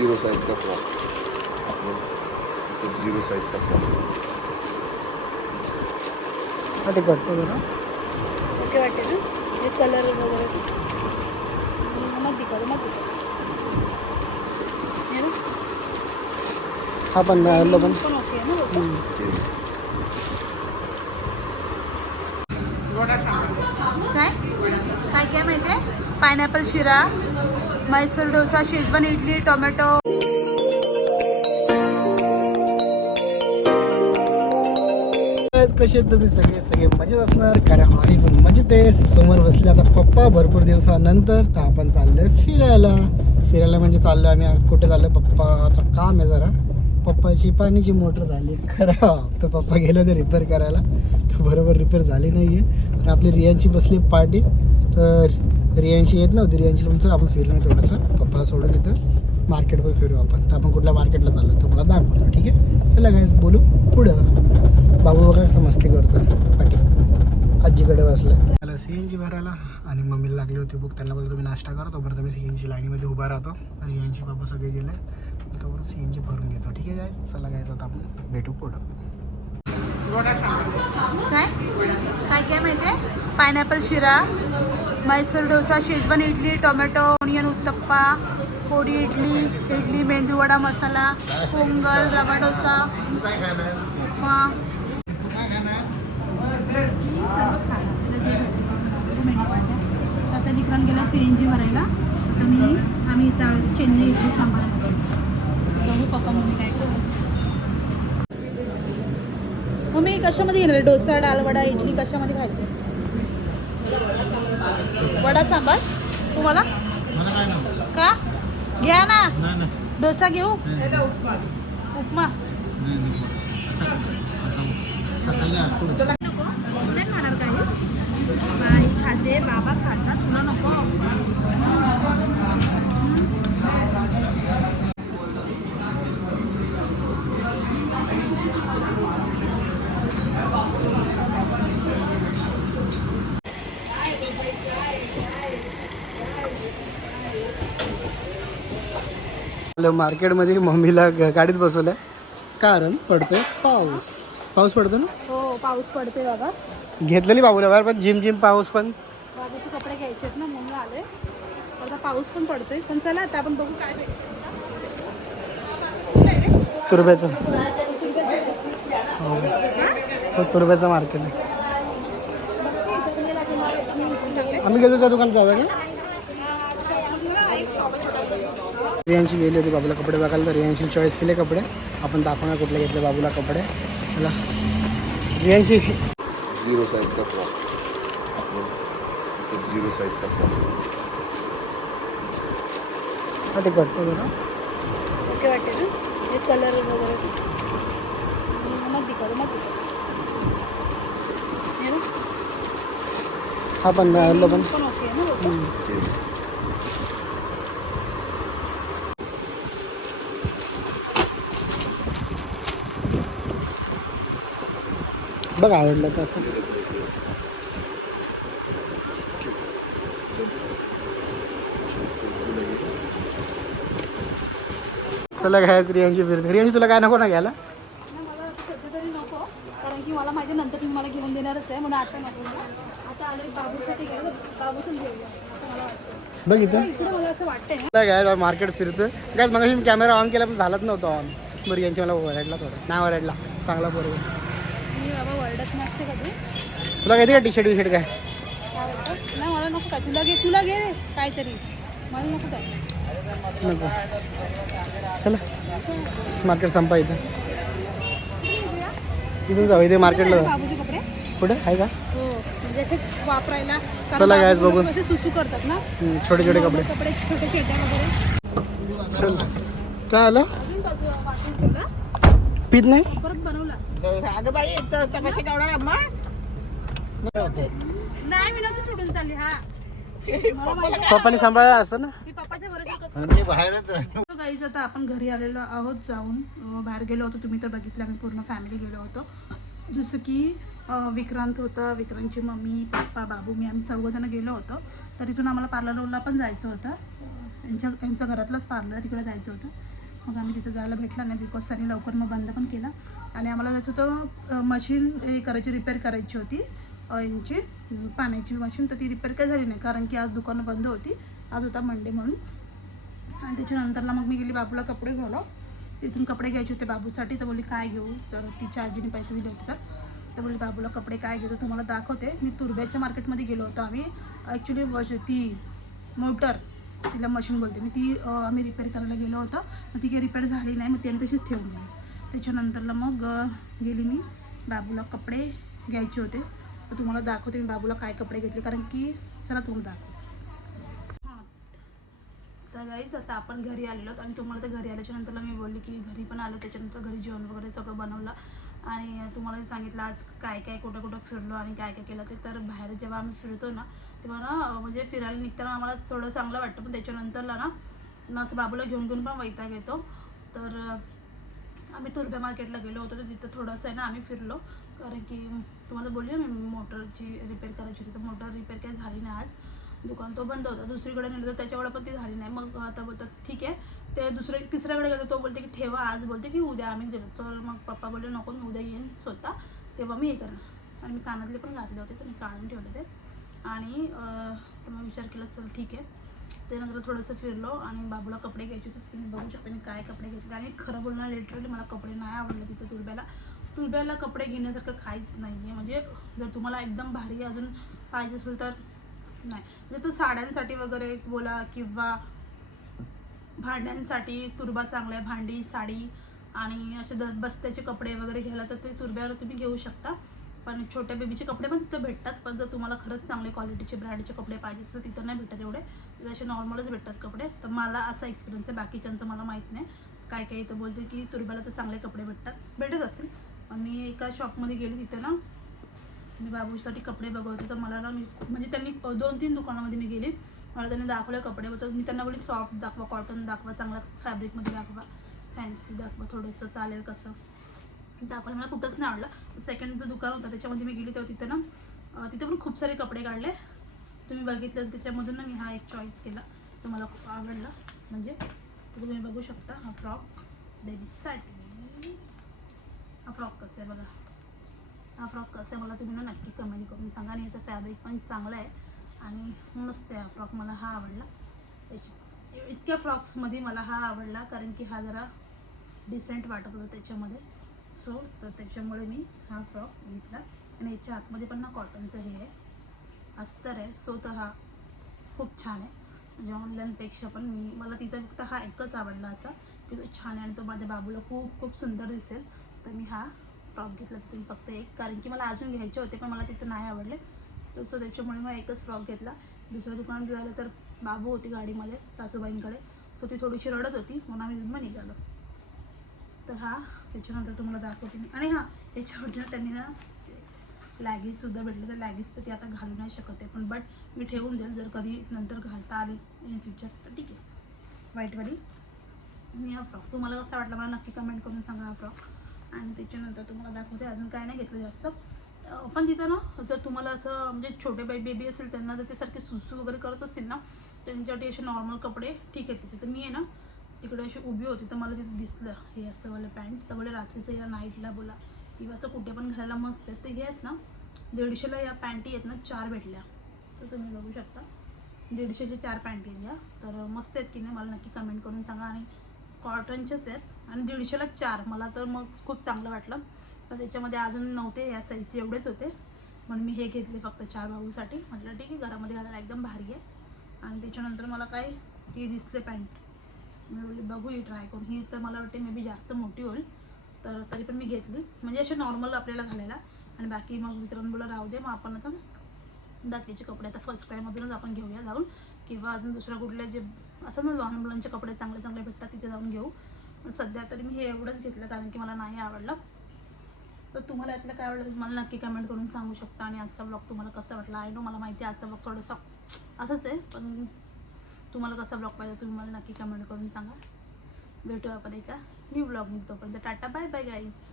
Zero size का frock सब zero size का फ्रॉक हा ते कटतो जरा ओके वाटते ना। हे कलर वगैरे मग दिखाऊ मग हा पण राहिलं पण हम्म. काय काय काय माहिती? आहे pineapple sheera. Mysore dosa schezwan idli tomato. कसे आहेत तुम्ही सगळे? सगळे मजेत असणार? कारण आम्ही पण मजेत आहे. समोर बसले आता पप्पा. भरपूर दिवसानंतर तर आपण चाललोय फिरायला. फिरायला म्हणजे चाललो आम्ही. कुठे चाललो पप्पाचं काम आहे जरा. पप्पाची पाण्याची मोटर झाली. खराब तर पप्पा गेले होते रिपेअर करायला. तर बरोबर रिपेअर झाली नाही आहे आणि आपली रियांची बसली पार्टी तर रियांशी येत नव्हती. रियांशी बोलचं आपण फिरलो नाही थोडंसं पप्पाला सोडून तिथं मार्केटवर फिरू आपण. तर आपण कुठल्या मार्केटला चाललो? तुम्हाला दाखवतो. ठीक आहे? चला गायस बोलू पुढं. बाबू बघा कसं मस्ती करतो. पाठी आजीकडे बसलं त्याला सी एन जी भरायला आणि मम्मीला लागली होती बुक त्यांना बोलतो तुम्ही नाश्ता करा. तोपर्यंत मी सी एन जी लाईनीमध्ये उभा राहतो. आणि यांची सगळे गेले. तोपर्यंत सी एन जी भरून घेतो. ठीक आहे गायस चला गायचं आता आपण भेटू पुढं. काय? काय काय माहिती आहे? पायनॅपल शिरा. Mysore dosa schezwan idli tomato onion uttapam podi idli idli medu vada masala pongal rava dosa. Upma आता विक्रांत गेला सी एन जी भरायला. तर मी आम्ही इथं चेन्नई इडली सांभाळतो बघू पप्पा मम्मी काय मम्मी कशामध्ये घेणार डोसा डालवडा इडली कशामध्ये खायचे? वडा सांबार? तुम्हाला? का? घ्या ना. डोसा घेऊ? उपमा तुला नको नाही खाणार काही बाई खाते बाबा खातात तुला नको आलो मार्केटमध्ये मम्मीला गाडीत बसवलंय. कारण पडतोय पाऊस. पाऊस पडतो ना? हो पाऊस पडते बाबा. घेतलेली बाबूला बाहेर पण जिम जिम पाऊस पण. बाबाचे कपडे घ्यायचे ना म्हणून आले. आता पाऊस पण पडतोय. पण चला आता आपण बघू काय भेटतं. तुरब्याचं. हो तुरब्याचं मार्केट आहे. आम्ही गेलो त्या दुकानात जाऊया का रियांशी गेली होती बाबूला कपडे बघायला तर रियांशी चॉईस केले कपडे. आपण दाखवणार कुठले घेतले बाबूला कपडे? चला. रियांशी जीरो साइज का फ्रॉक सब जीरो साइज का फ्रॉक हा ते जरा. ओके वाटते ना? हे कलर वगैरे. मग दिखाऊ मग हा पण राहिलं पण. ओके ना? बघ आवडलं तर असं. चला काय रियांची फिरते. रियांची तुला काय नको ना घ्यायला कारण की मला माहिती आहे नंतर तुम्ही मला घेऊन देणारच आहे म्हणून आता नको मला. आता आले बाबूसाठी गेलं बाबूचं घेऊया असं मला वाटतं बघ इथं. मला असं वाटतंय. काय मार्केट फिरतोय. काय मग मी कॅमेरा ऑन केला पण झालाच नव्हता ऑन बरं यांची मला ओरडला थोडा. नाही ओरडला चांगला बरोबर बाबा वरडत नसते कधी. तुला घेते का टी शर्ट विशर्ट काय काय नाही मला नको काय. तुला घे तुला घे काहीतरी. मला नको काय. नको. चला. मार्केट संपा इथं. इथून जाऊ इथे मार्केटला जाऊ बाबूचे कपडे? कुठे? आहे का? हो. म्हणजे वापरायला. चला guys, बाबू बघू. कसे सुसू करतात ना. हम्म, छोटे छोटे कपडे. कपडे छोटे चेट्या वगैरे. चल. काय आलं अजून बाजू वाटून ठेवला पीत नाही? परत बनवला अगं बाई केवढा अम्मा. नाही मी नव्हती सोडून चालली हा. पप्पाने सांभाळायला असतं ना? मी पप्पाच्या बरोबर बाहेरच गाईज आता आपण घरी आलेलो आहोत जाऊन. बाहेर गेलो होतो तुम्ही तर बघितलं आम्ही पूर्ण फॅमिली गेलो होतो. जसं की विक्रांत होतं विक्रांतची मम्मी पप्पा बाबू मी आम्ही सर्वजण गेलो होतो. तर इथून आम्हाला पार्लर रोडला पण जायचं होतं. त्यांच्या त्यांचं घरातलंच पार्लर तिकडे जायचं होतं. मग आम्ही तिथं जायला भेटला नाही बिकॉज त्यांनी लवकर मग बंद पण केला. आणि आम्हाला जसं तो मशीन हे करायची रिपेअर करायची होती यांची पाण्याची मशीन तर ती रिपेअर काय झाली नाही. कारण की आज दुकानं बंद होती. आज होता मंडे म्हणून. आणि त्याच्यानंतरला मग मी गेली बाबूला कपडे घ्यायला तिथून कपडे घ्यायचे होते बाबूसाठी. तर बोलली काय घेऊ? तर तिच्या आजीने पैसे दिले होते तर. तर बोलली बाबूला कपडे काय घेऊ? तुम्हाला दाखवते. मी तुरब्याच्या मार्केटमध्ये गेलो होतो आम्ही. ॲक्च्युली वश ती मोटर तिला मशीन बोलते. मी ती आम्ही रिपेअर करायला गेलो होतं. मग ती काही रिपेअर झाली नाही. मग त्याने तशीच ठेवून दिली. त्याच्यानंतरला मग गेली मी बाबूला कपडे घ्यायचे होते. तर तुम्हाला दाखवते मी बाबूला काय कपडे घेतले. कारण की चला तुम्हाला दाखवते. हां. तर गाईच आता आपण घरी आलेलो आणि तुम्हाला तर घरी आल्याच्या नंतरला मी बोलली की घरी पण आलो. त्याच्यानंतर घरी जेवण वगैरे सगळं बनवलं. आणि तुम्हाला सांगितलं आज काय काय कुठं कुठं फिरलो आणि काय काय केलं ते. तर बाहेर जेव्हा आम्ही फिरतो ना तेव्हा ना म्हणजे फिरायला निघताना आम्हाला थोडं चांगलं वाटतं. पण त्याच्यानंतरला ना मग असं बाबूला घेऊन घेऊन पण वैताग येतो. तर आम्ही तुरब्या मार्केटला गेलो होतो. तर तिथं थोडंसं आहे ना आम्ही फिरलो. कारण की तुम्हाला बोलली ना मी मोटरची रिपेअर करायची होती. तर मोटर रिपेअर काही झाली नाही आज. दुकान तो बंद होता. दुसरीकडे नेलं तर त्याच्याकडे पण ती झाली नाही. मग आता बोलतात ठीक आहे. ते दुसरे तिसऱ्याकडे गेलं तो बोलते की ठेवा आज बोलते की उद्या आम्ही गेलो. तर मग पप्पा बोलले नको मी उद्या येईन स्वतः. तेव्हा मी हे करणार. आणि मी कानातले पण घातले होते तर मी काढून ठेवले ते. आणि मग विचार केला चल ठीक आहे. त्यानंतर थोडंसं फिरलो आणि बाबूला कपडे घ्यायचे होते तर तुम्ही बघू शकता मी काय कपडे घेतले. आणि खरं बोलणार लिटरली मला कपडे नाही आवडले तिथं तुरब्याला. तुरब्याला कपडे घेण्यासारखं काहीच नाही आहे म्हणजे जर तुम्हाला एकदम भारी अजून पाहिजे असेल तर नाही. म्हणजे तर साड्यांसाठी वगैरे बोला किंवा भांड्यांसाठी तुरबा चांगला आहे भांडी साडी आणि असे द बस्त्याचे कपडे वगैरे घ्यायला तर ते तुरब्यावर तुम्ही घेऊ शकता. पण छोट्या बेबीचे कपडे पण तिथं भेटतात. पण जर तुम्हाला खरंच चांगले क्वालिटीचे ब्रँडचे कपडे पाहिजे असेल तर तिथं नाही भेटत एवढे. तिथे असे नॉर्मलच भेटतात कपडे. तर मला असा एक्सपिरियन्स आहे. बाकीच्यांचं मला माहीत नाही. काय काय इथं बोलते की तुरब्याला तर चांगले कपडे भेटतात. भेटत असेल. पण मी एका शॉपमध्ये गेली तिथे ना मी बाबूसाठी कपडे बघवते तर मला ना मी म्हणजे त्यांनी दोन तीन दुकानामध्ये मी गेले. मला त्यांनी दाखवले कपडे तर मी त्यांना बोलली सॉफ्ट दाखवा कॉटन दाखवा चांगला फॅब्रिकमध्ये दाखवा फॅन्सी दाखवा थोडंसं चालेल कसं. दाखवायला मला कुठंच नाही आवडलं सेकंड जो दुकान होता त्याच्यामध्ये मी गेली तेव्हा तिथं ना तिथं तिथे पण खूप सारे कपडे काढले. तुम्ही बघितलं त्याच्यामधून ना मी हा एक चॉईस केला. तो मला खूप आवडला. म्हणजे तुम्ही बघू शकता हा फ्रॉक बेबीसाठी हा फ्रॉक कसा आहे बघा. हा फ्रॉक कसा आहे मला तुम्ही ना नक्की कमेंट करून सांगा आणि याचं फॅब्रिक पण चांगलं आहे. आणि मस्त आहे हा फ्रॉक मला हा आवडला. त्याची इतक्या फ्रॉक्समध्ये मला हा आवडला कारण की हा जरा डिसेंट वाटत होता त्याच्यामध्ये. सो तर त्याच्यामुळे मी हा फ्रॉक घेतला. आणि याच्या आतमध्ये पण ना कॉटनचं हे आहे. अस्तर आहे. सो तर हा खूप छान आहे. म्हणजे ऑनलाईनपेक्षा पण मी मला तिथं फक्त हा एकच आवडला असा. की तो छान आहे आणि तो माझ्या बाबूला खूप खूप सुंदर दिसेल. तर मी हा फ्रॉक घेतला तिथून फक्त एक. कारण की मला अजून घ्यायचे होते पण मला तिथं नाही आवडले. तर सो त्याच्यामुळे मग एकच फ्रॉक घेतला. दुसऱ्या दुकानात झालं तर बाबू होती गाडीमध्ये सासूबाईंकडे. सो ती थोडीशी रडत होती. म्हणून आम्ही मग निघालो. तर हा त्याच्यानंतर तुम्हाला दाखवते मी. आणि हां त्याच्यावरती त्यांनी ना लॅगीजसुद्धा भेटले तर लॅगीज तर ती आता घालू नाही शकत आहे. पण बट मी ठेवून देईल जर कधी नंतर घालता आली इन फ्युचर तर ठीक आहे. वाईटवाली मी हा फ्रॉक. तुम्हाला कसा वाटला मला नक्की कमेंट करून सांगा हा फ्रॉक. आणि त्याच्यानंतर तुम्हाला दाखवते अजून काय नाही घेतलं जास्त. पण तिथं ना जर तुम्हाला असं म्हणजे छोटे बाई बेबी असेल त्यांना जर ते सारखे सुसू वगैरे करत असतील ना त्यांच्यासाठी असे नॉर्मल कपडे ठीक आहेत तिथे तर मी आहे ना तिकडे अशी उभी होती तर मला तिथे दिसलं हे असंवालं पॅन्ट तर बोले रात्रीचं या नाईटला बोला. किंवा असं कुठे पण घालायला मस्त आहेत तर हे आहेत ना दीडशेला या पॅन्टी आहेत ना चार भेटल्या. तर तुम्ही बघू शकता. दीडशेचे चार पॅन्टी आहेत या. तर मस्त आहेत की नाही मला नक्की कमेंट करून सांगा आणि कॉटनचेच आहेत. आणि दीडशेला चार. मला तर मग खूप चांगलं वाटलं. पण त्याच्यामध्ये अजून नव्हते या साईजचे एवढेच होते. म्हणून मी हे घेतले फक्त चार भाऊसाठी म्हटलं ठीक आहे घरामध्ये घालायला एकदम भारी आहे. आणि त्याच्यानंतर मला काय ही दिसले पॅन्ट मी बोलली बघू ही ट्राय करून. ही तर मला वाटते मे बी जास्त मोठी होईल. तर तरी पण मी घेतली. म्हणजे असे नॉर्मल आपल्याला घालायला. आणि बाकी मग मित्रांनो बोला राहू दे मग आपण आता बाकीचे कपडे. आता फर्स्ट टाईममधूनच आपण घेऊया जाऊन. किंवा अजून दुसऱ्या कुठले जे असं ना लहान मुलांचे कपडे चांगले चांगले भेटतात तिथे जाऊन घेऊ. पण सध्या तरी मी हे एवढंच घेतलं कारण की मला नाही आवडलं. तर तुम्हाला यातलं काय आवडलं? तुम्हाला मला नक्की कमेंट करून सांगू शकता. आणि आजचा ब्लॉग तुम्हाला कसा वाटला? आय नो मला माहिती आहे आजचा ब्लॉग थोडंसं असंच आहे पण तुम्हाला कसा ब्लॉग पाहिजे तुम्ही मला नक्की कमेंट करून सांगा. भेटू आपण एका न्यू ब्लॉग तोपर्यंत. Tata bye bye guys